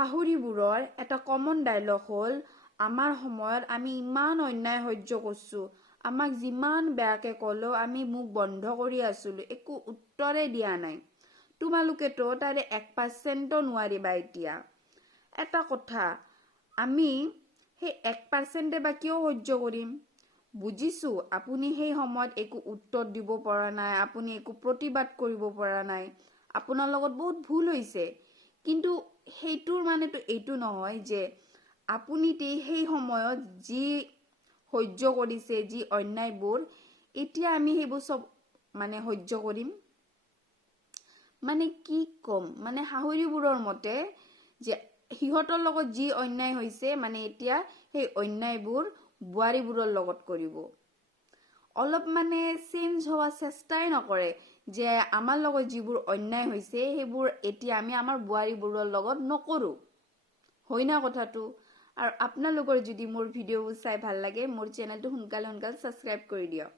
শাহুৰিবোৰৰ এটা common dialog হ'ল, আমাৰ সময়ত আমি ইমান অন্যায় সহ্য কৰিছোঁ, আমাক যিমান বেয়াকে ক'লেও আমি মুখ বন্ধ কৰি আছিলোঁ, একো উত্তৰে দিয়া নাই। তোমালোকেতো তাৰে 1% নোৱাৰিবা এতিয়া। এটা কথা, আমি সেই 1% বা কিয় সহ্য কৰিম? বুজিছোঁ আপুনি সেই সময়ত একো উত্তৰ দিব পৰা নাই, আপুনি একো প্ৰতিবাদ কৰিব পৰা নাই, আপোনাৰ লগত বহুত ভুল হৈছে। কিন্তু সেইটোৰ মানেতো এইটো নহয় যে আপুনি সেই সময়ত যি সহ্য কৰিছে, যি অন্যায়বোৰ, এতিয়া আমি সেইবোৰ চব সহ্য কৰিম। কি ক'ম, শাহুৰিবোৰৰ মতে যে সিহঁতৰ লগত যি অন্যায় হৈছে, এতিয়া সেই অন্যায়বোৰ বোৱাৰীবোৰৰ লগত কৰিব। অলপ চেঞ্জ হোৱা চেষ্টাই নকৰে যে আমাৰ লগত যিবোৰ অন্যায় হৈছে সেইবোৰ এতিয়া আমি আমাৰ বোৱাৰীবোৰৰ লগত নকৰোঁ। হয় না কথাটো? আৰু আপোনালোকৰ যদি মোৰ ভিডিঅ'বোৰ চাই ভাল লাগে, মোৰ চেনেলটো সোনকালে ছাবস্ক্ৰাইব কৰি দিয়ক।